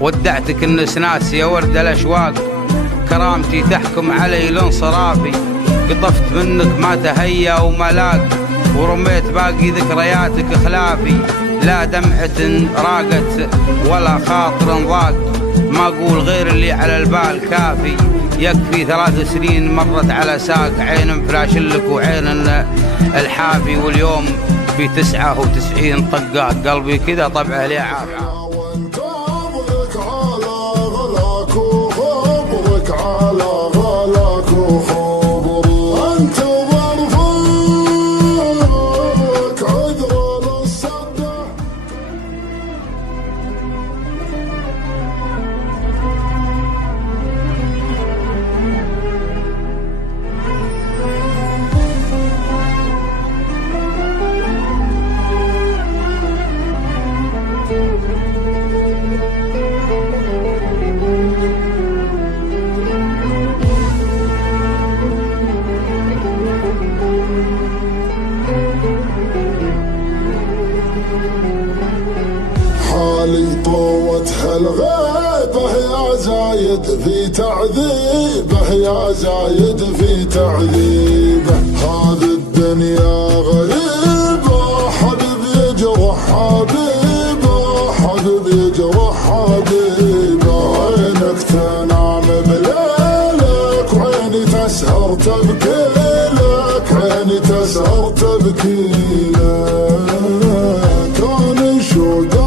ودعتك الناس ناس يا ورد الأشواق، كرامتي تحكم علي لانصرافي، قطفت منك ما تهيا وملاك، ورميت باقي ذكرياتك خلافي. لا دمعة راقت ولا خاطر ضاق، ما أقول غير اللي على البال كافي. يكفي 3 سنين مرت على ساق، عين فلاش لك وعين الحافي، واليوم في 99 طقات قلبي كذا طبعه لي عافي. حالي طوتها الغيبة يا زايد في تعذيبه، يا زايد في تعذيبه. هذه الدنيا غريبة، حبيب يجرح حبيبه، حبيب يجرح حبيبه. عينك تنام بليلك وعيني تسهر تبكي لك، عيني تسهر تبكي لك. كان شوق